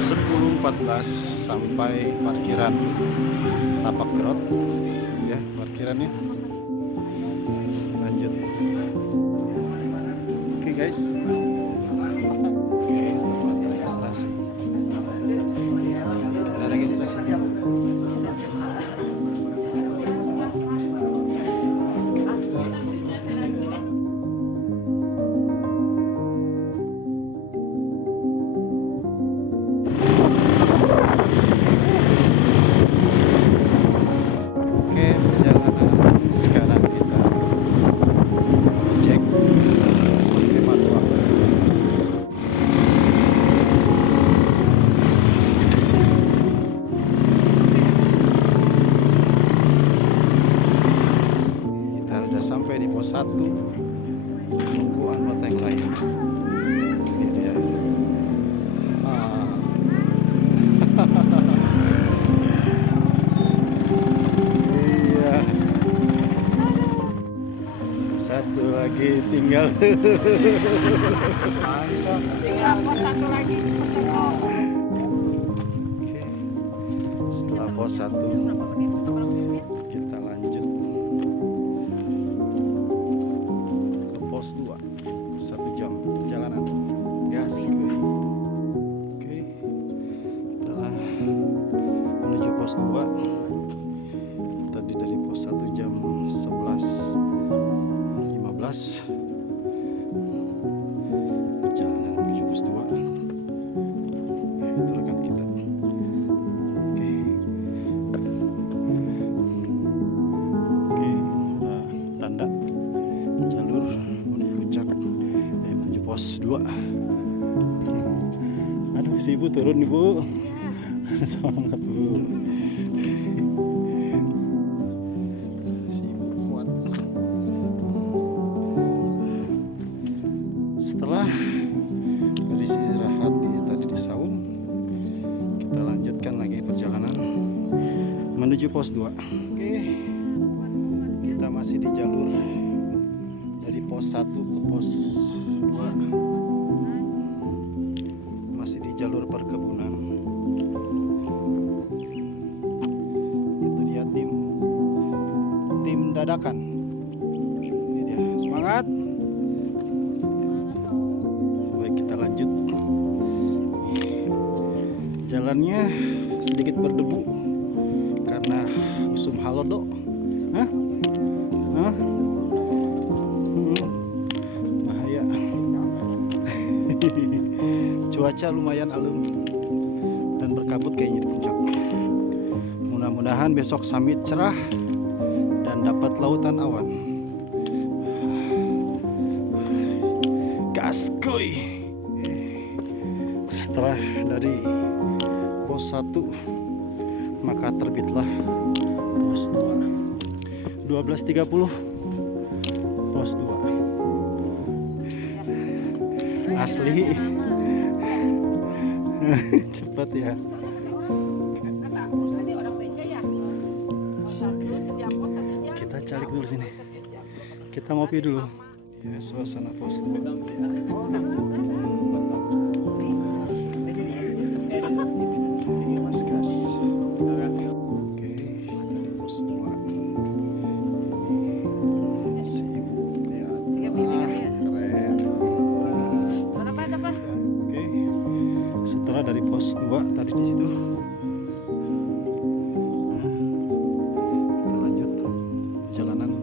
10.14 sampai parkiran Tapak Gerot ya, parkirannya. Lanjut. Oke guys. Oke, tempat registrasi. Kita registrasi. Sekarang kita cek hemat waktu. Kita udah sampai di pos 1, nunggu anggota yang lain. Ini dia. Iya. Satu lagi tinggal. Tinggal pos 1 lagi. Oke. Setelah pos 1 kita lanjut ke pos 2. 1 jam perjalanan. Gas kuy. Oke. Setelah menuju pos 2. Tadi dari pos 1 jam 11.15. Perjalanan menuju pos 2. Itu rekan kita. Oke. Oke, ada tanda jalur menuju puncak, menuju pos 2. Aduh, si ibu turun ibu. Semangat bu. Si ibu kuat. Setelah beristirahat tadi di saung, kita lanjutkan lagi perjalanan menuju pos 2. Oke, kita masih di jalur dari pos 1 ke pos 2, masih di jalur perkebunan. Itu dia tim dadakan. Ini dia, semangat. Baik, kita lanjut. Jalannya sedikit berdebu karena musim halodo. Hah? Hah? Bahaya. Cuaca lumayan alum dan berkabut kayaknya di puncak. Mudah-mudahan besok summit cerah dan dapat lautan awan. Gas kuy. Setelah dari pos 1 maka terbitlah pos 2. 12.30 pos 2. Asli. Cepat ya. Kita cari dulu sini. Kita ngopi dulu. Ya, suasana pos 2. Mas gas. Oke, dari pos 2. Ini si ibu lihat. Keren. Oke. Setelah dari pos 2 tadi di situ. Kita lanjut perjalanan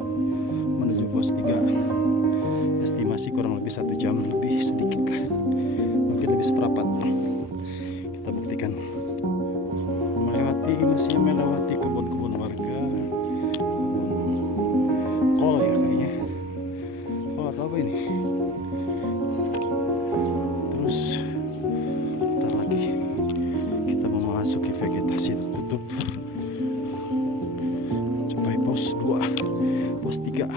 menuju pos 3. Estimasi kurang lebih 1 jam lebih sedikit lah. Mungkin lebih seperempat. Kita buktikan. Masih melewati kebun-kebun warga. Kol ya kayaknya. Kol atau apa ini? Terus bentar lagi kita memasuki vegetasi tertutup. Sampai pos 2, pos 3.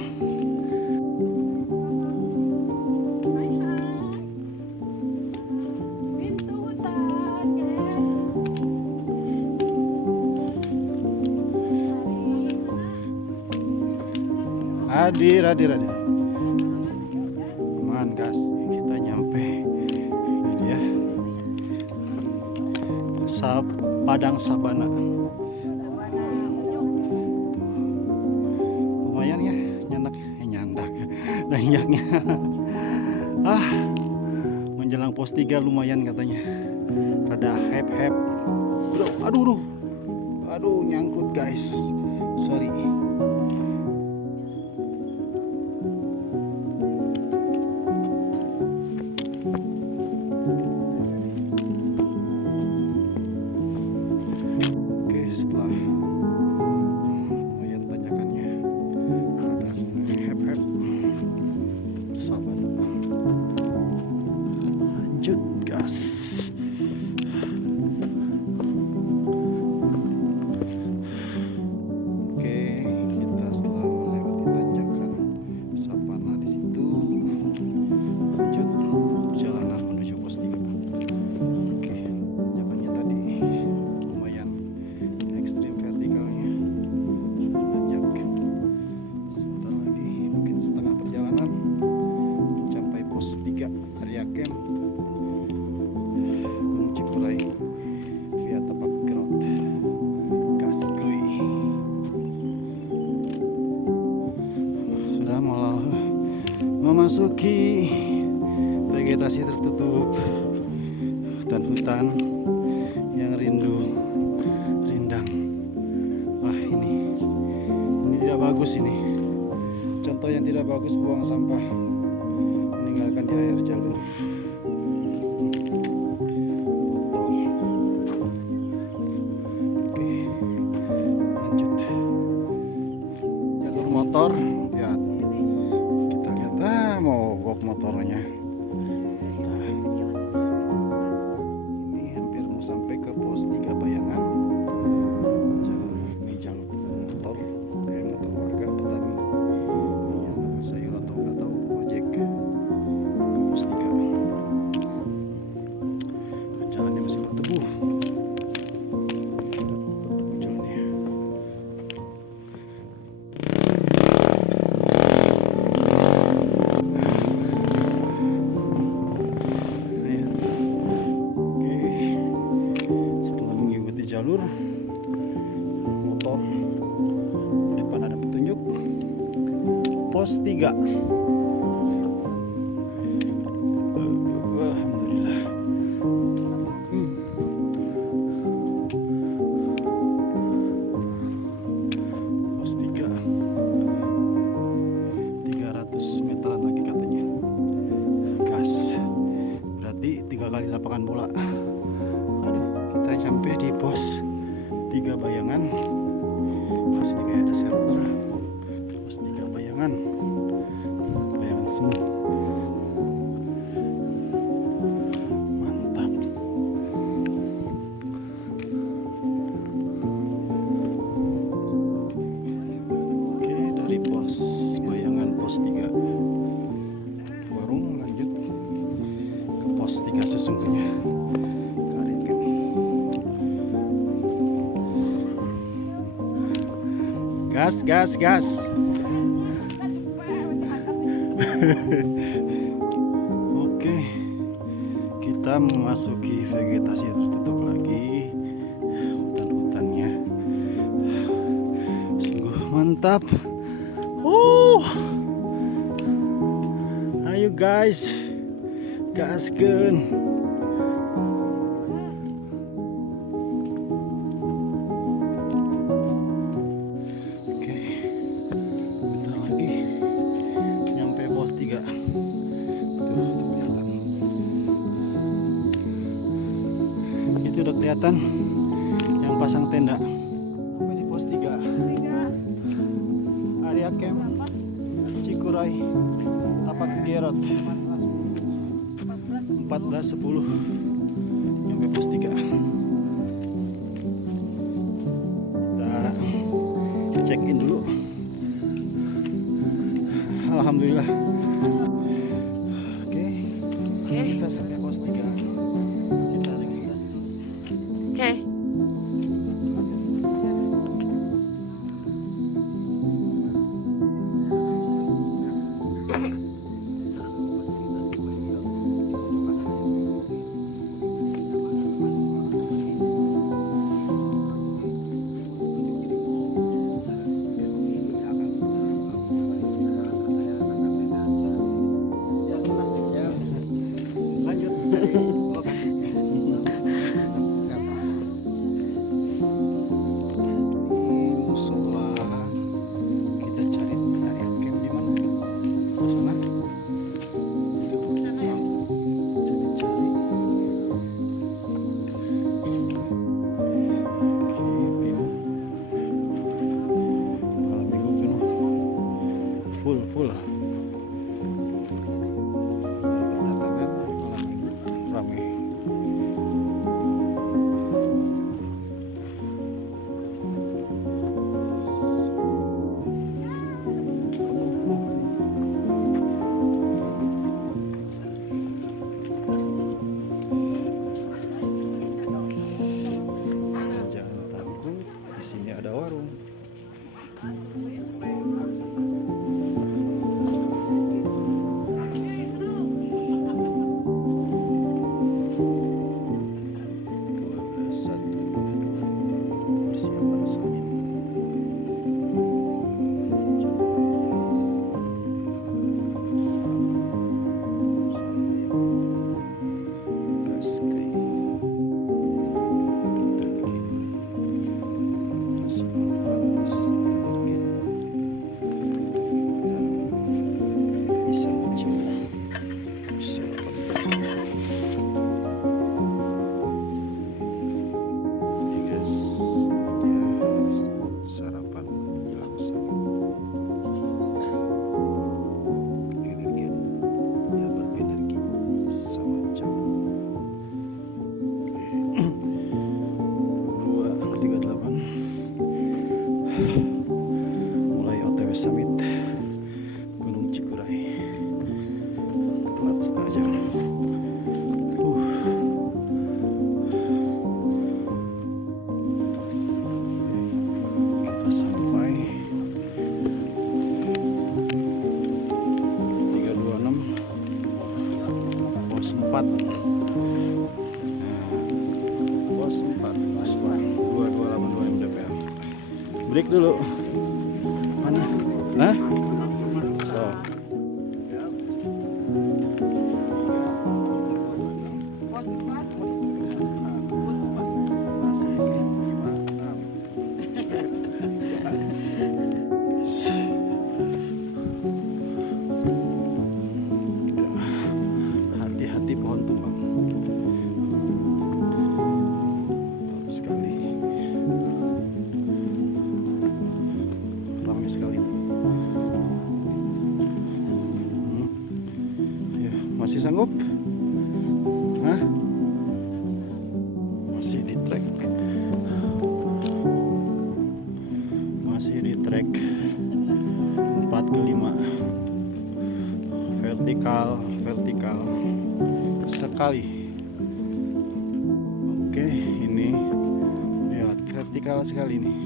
Hadir. Aman gas, kita nyampe. Ini dia. Padang Sabana. Lumayan ya nyandak nanjaknya. Menjelang pos 3 lumayan katanya. Rada hype. Bro, aduh nyangkut guys. Sorry. Oke, setelah lumayan tanjakannya rada hype. Sabar. Lanjut gas. Memasuki vegetasi tertutup hutan-hutan yang rindang. Wah, ini tidak bagus ini. Contoh yang tidak bagus, buang sampah meninggalkan di air jalur. Oke, lanjut. Jalur motor. Mogok motornya. Ini hampir mau sampai ke pos 3 Bayangan. Ini jalur motor, kayak motor warga petani yang sayur atau nggak tahu ojek ke pos 3. Jalannya masih berdebu. Jalur motor di depan ada petunjuk pos 3. Alhamdulillah. Pos 3 300 meteran lagi katanya. Gas, berarti 3 kali lapangan bola. Kita sampai di pos 3 Bayangan. Pos 3 ada shelter. Pos 3 Bayangan semua. Mantap. Oke, dari pos Bayangan pos 3 warung lanjut ke pos 3 sesungguhnya. Gas. Oke, kita memasuki vegetasi tertutup lagi. Hutan-hutannya sungguh mantap. Ayo guys, gaskeun. Itu udah kelihatan yang pasang tenda. Sampai di pos 3 area camp Cikuray Tapak Gerot 14.10 sampai pos 3. Kita check in dulu. Alhamdulillah. Oke. Kita sampai pos 3. Kita registrasi dulu. Oke. Persiapan summit. Sarapan jelang energi biar berenergi sama jam 2.38 mulai OTW Summit Gunung Cikuray, telat setengah jam. Kita sampai 326 pos 4 pos 4 pos 2282 mdpl. Break dulu. Mana? Hah? So. Pos 4. Pos 4. Masih 5, 6. Hati-hati pohon tumbang. Mantap sekali. Ramai sekali. Ya, masih sanggup? Hah? Masih di trek. Masih di trek 4 ke 5. Vertikal sekali. Oke, ini lihat vertikal sekali nih.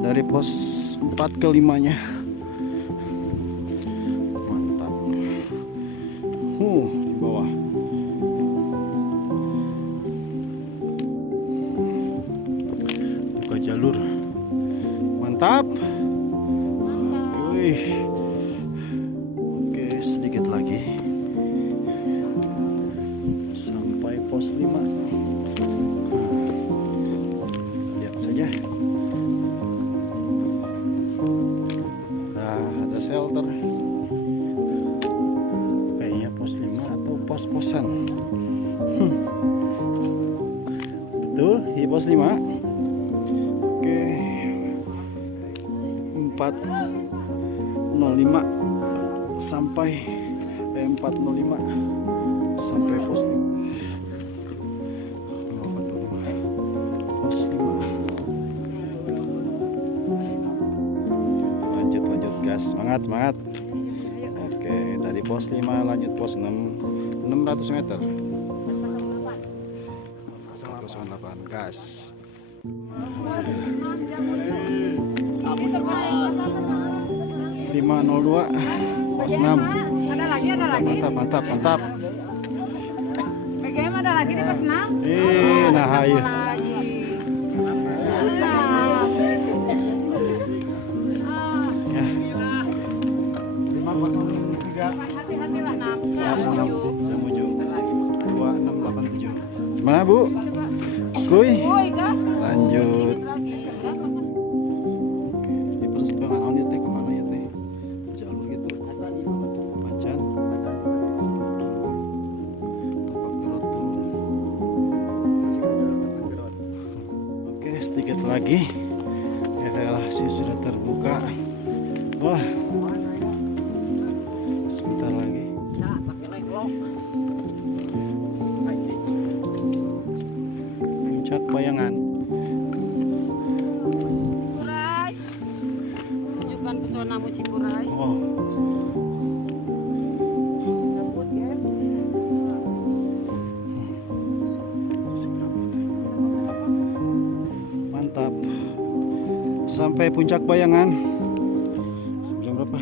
Dari pos 4 ke 5-nya. Mantap. Di bawah. Buka jalur. Mantap. Wih. Oke, sedikit lagi sampai pos 5. Lihat saja. Nah, ada shelter. Kayaknya pos 5 atau pos-posan. Betul, di pos 5. Oke. 405 sampai 405 sampai pos 5. Pos 5. Lanjut gas, semangat. Oke, dari pos 5 lanjut pos 6, 600 meter. 08 gas. 502 pos 6. Ada lagi. Mantap. BGM ada lagi di pos 6. Nah ayo. Ya. Hati-hati lah nak. Pos 6 jam 2687. Gimana Bu? Kuy. Woi gas. Lanjut. Di persimpangan on ya teh kemana ya teh? Jalur gitu. Macan. Tapak Gerot turun. Oke, sedikit lagi. Evaluasi sudah terbuka. Wah. Sebentar lagi. Puncak Bayangan. Cikuray. Tunjukkan pesonamu Cikuray. Oh, Jemput guys. mantap. sampai puncak Bayangan. Jam berapa?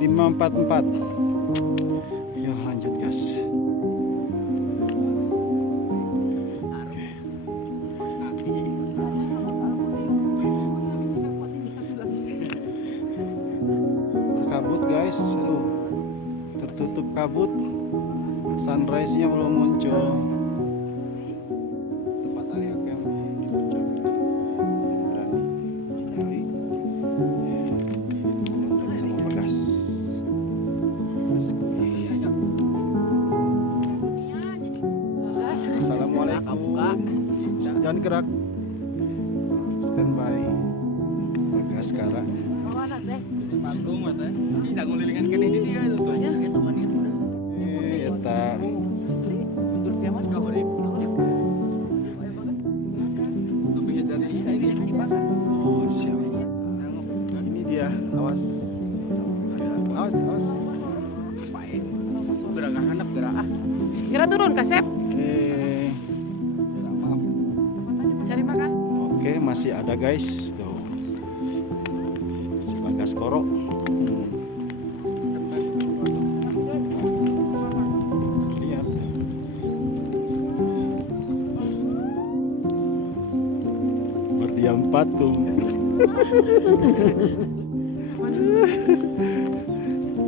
5.44. Yuk lanjut guys. Berkabut guys, aduh, tertutup kabut, sunrise-nya belum muncul. Tempat area camp di puncak Berani Cinyali. Dan sama Bagas. Assalamualaikum. Jangan gerak. Standby. Bagas sekarang. Panggung mata, tidak ngulilingan kan ini dia tuh aja gitu manis. Eta. Untuk dia mas gak boleh. Lebih dari Oh siap. Ini dia. Awas. Awas, awas. gerak handap gerak ah. Kira turun Kasep, Oke. cari makan. Oke, masih ada guys. Tuh. Si Bagas Koro. Lihat. Berdiam patung.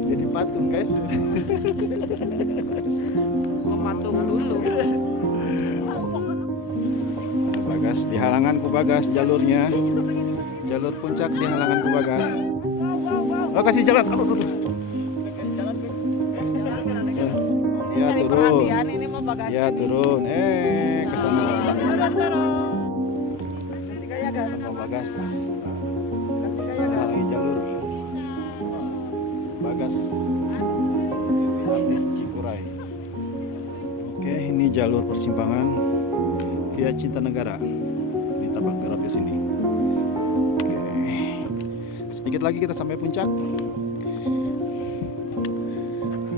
Jadi patung guys. Mau patung dulu. Bagas di halangan ku Bagas jalurnya. Jalur puncak di halangan ku Bagas. Oh, kasih jalan. Ya Cari turun. perhatian ini mau Bagas. Ya turun. Ke sana. Turun. Sama Bagas. Halangi jalur. Bagas. Artis Cikuray. Oke, ini jalur persimpangan via Cinta Negara di tapak gratis ini. Oke, sedikit lagi kita sampai puncak.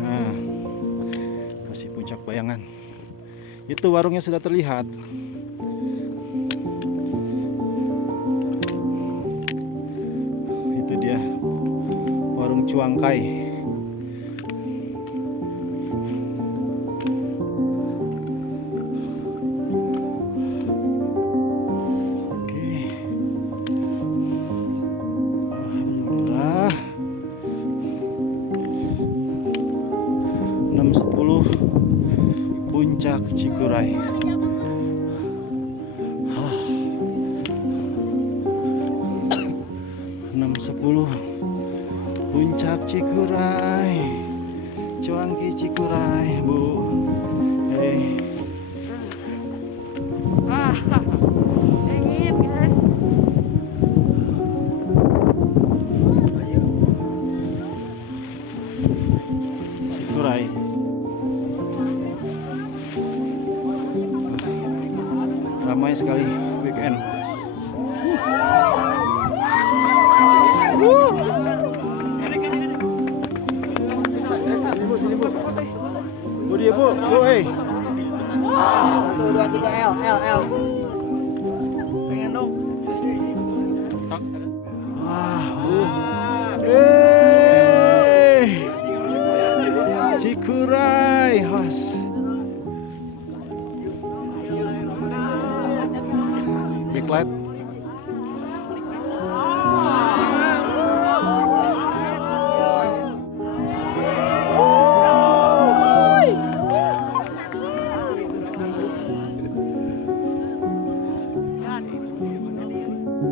Nah, masih puncak Bayangan. Itu warungnya sudah terlihat. Itu dia warung Cuangkai. Alhamdulillah 6.10 puncak Cikuray. Ah. 6.10 puncak Cikuray, Cuangki Cikuray, Bu. Ah, dingin guys. Cikuray. Ramai sekali weekend. Bu dia bu, eh. 1, 2, 3 L. Pengen dong. Wah, bu. Cikuray, hos. Backlight.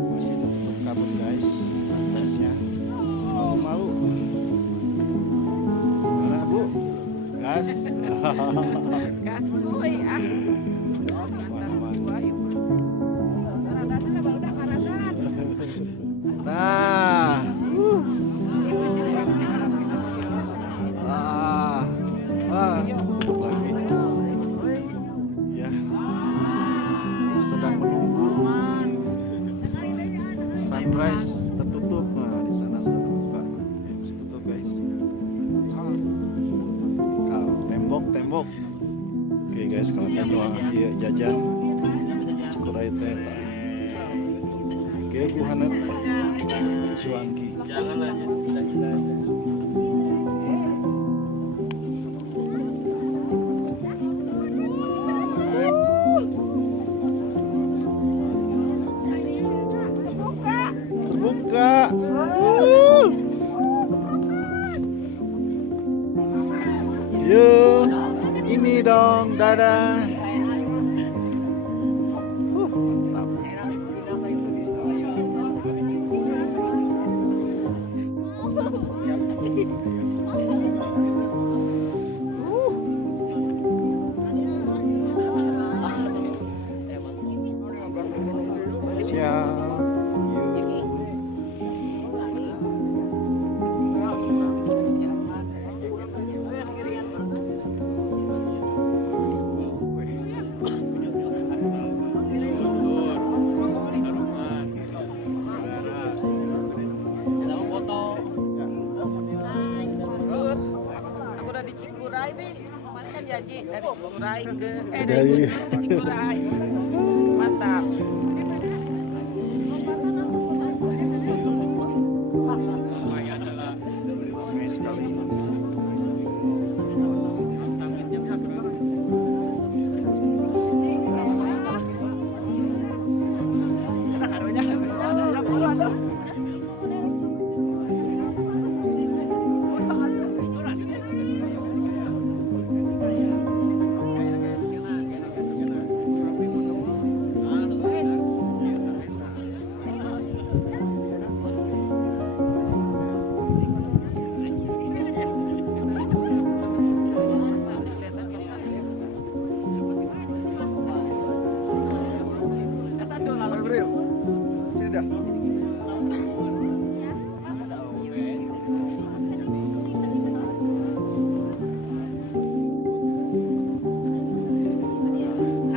Masih tutup kabut guys, sunrise-nya. Malu-malu. Mana bu? Gas. Gas boy ah. Nah. Tutup lagi. Ya. Sedang menunggu sunrise tertutup. Nah, di sana sudah terbuka. Masih tutup guys. Tembok. Oke guys, kalau kan doa iya jajan Cikuray teh. Oke. Dia buhanat cuanki. Janganlah gila-gila. Terbuka. Yuk, ini dong, dadah. Mantap. Siap. Yuk. Aku udah di Cikuray nih. Kemarin kan Jaji dari Cikuray ke Dari- Guntur ke Cikuray. Mantap. Ramai sekali.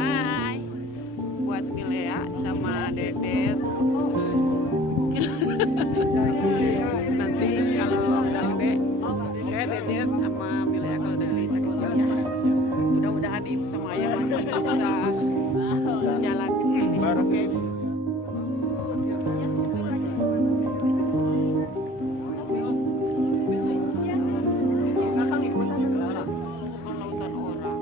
Hai. Buat Milea sama Deden. Nanti kalau udah gede, Deden sama Milea kalau udah gede kita kesini ya. Mudah-mudahan ibu sama ayah masih bisa jalan ke sini. Bareng ini. Lautan orang.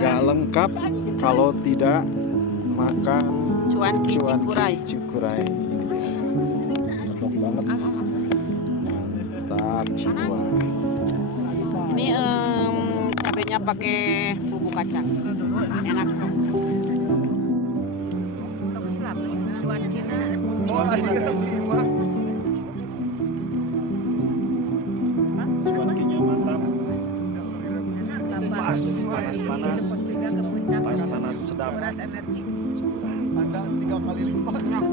Nggak lengkap kalau tidak makan Cuanki Cikuray. Cikuray. Enak banget. Mantap Cikuray. Ini cabenya pakai bumbu kacang. Enak. Cuankinya mantap. Pas panas-panas. Panas-panas sedap. Ada 3 kali lipat. Enak.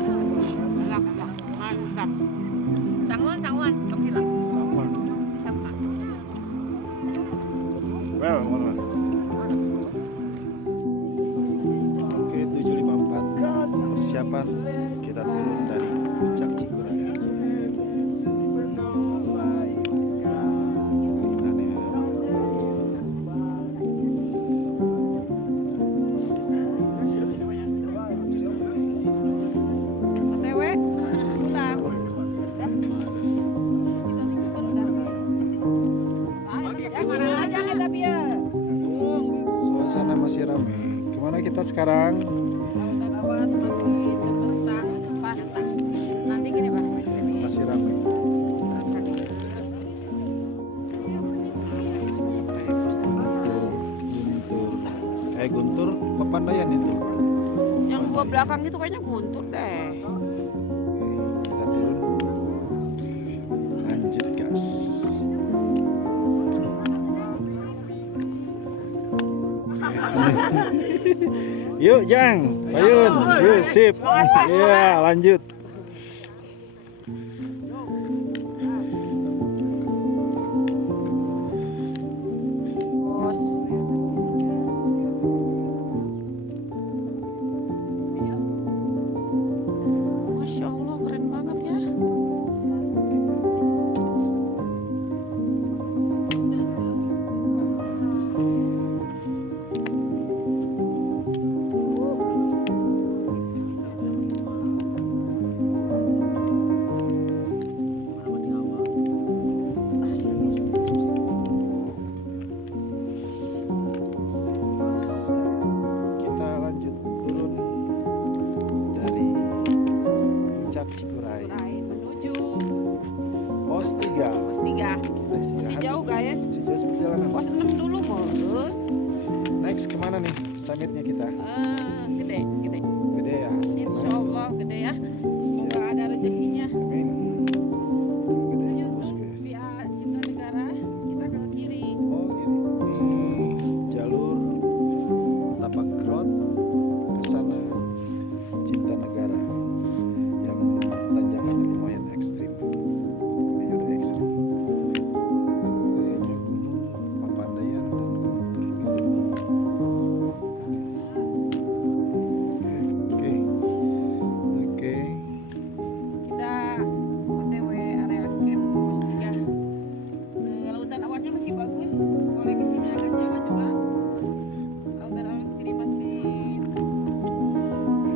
Enak. Mantap. Sangwan, kamu hilang. Sama. Sama. Well, mana? Oke, 754. Persiapan kita turun dari puncak Cikuray. OTW pulang. Jangan aja tapi ya. Suasana masih ramai. Kemana kita sekarang? Nanti gini, Pak. Sini. Masih ramai. Guntur Pepandayan itu. Yang gua belakang itu kayaknya Guntur deh. Kita turun. Lanjut gas. Yuk Jang, Payun, yuk sip. Iya, lanjut. Bos. pos 6 dulu Bos. Next kemana nih summitnya kita? Gede. Gede ya. Insya Allah gede ya. Semoga ada rezekinya. Amin. Gede terus ke. Via Cinta Negara kita ke kiri. Oh gini. Ini jalur Tapak Road ke sana Cinta Negara yang tanjakannya lumayan ekstrim. Ini udah ekstrim. Kayaknya Gunung Papandayan dan Guntur gitu. Oke. Oke. Kita OTW area camp pos 3. Lautan awannya masih bagus. Boleh kesini agak siangan juga. Lautan awan di sini masih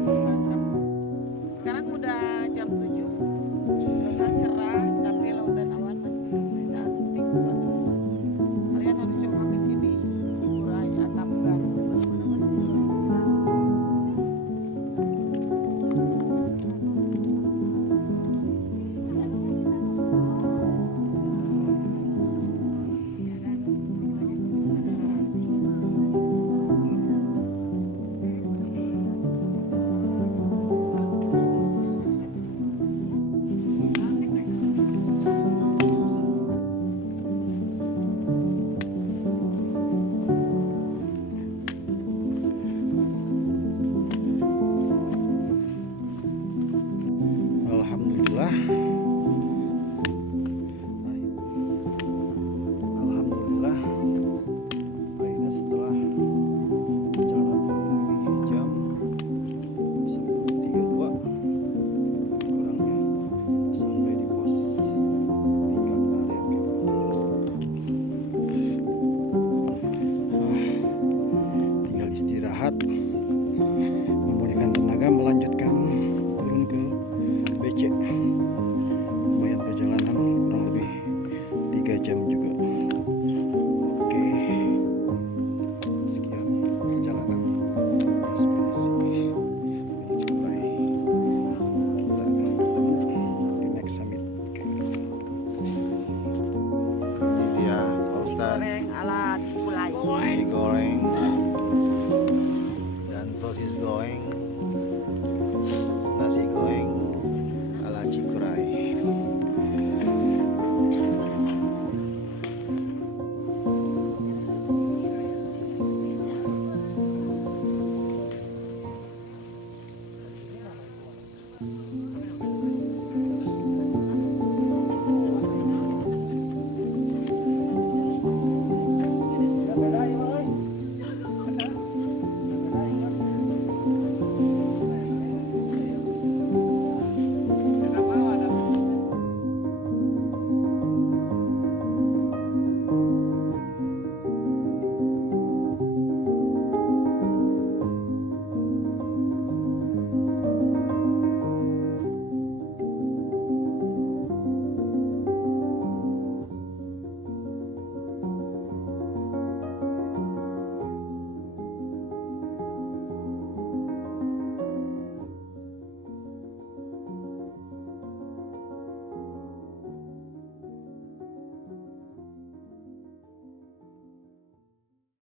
mantap. Sekarang udah jam 7. Udah cerah tapi lautan awan masih cantik banget. Kalian harus coba kesini. Cikuray, Atapgar. Alhamdulillah. Alhamdulillah. Akhirnya setelah perjalanan turun ini jam 10.32 kurangnya sampai di pos 3 area camp. Tinggal istirahat.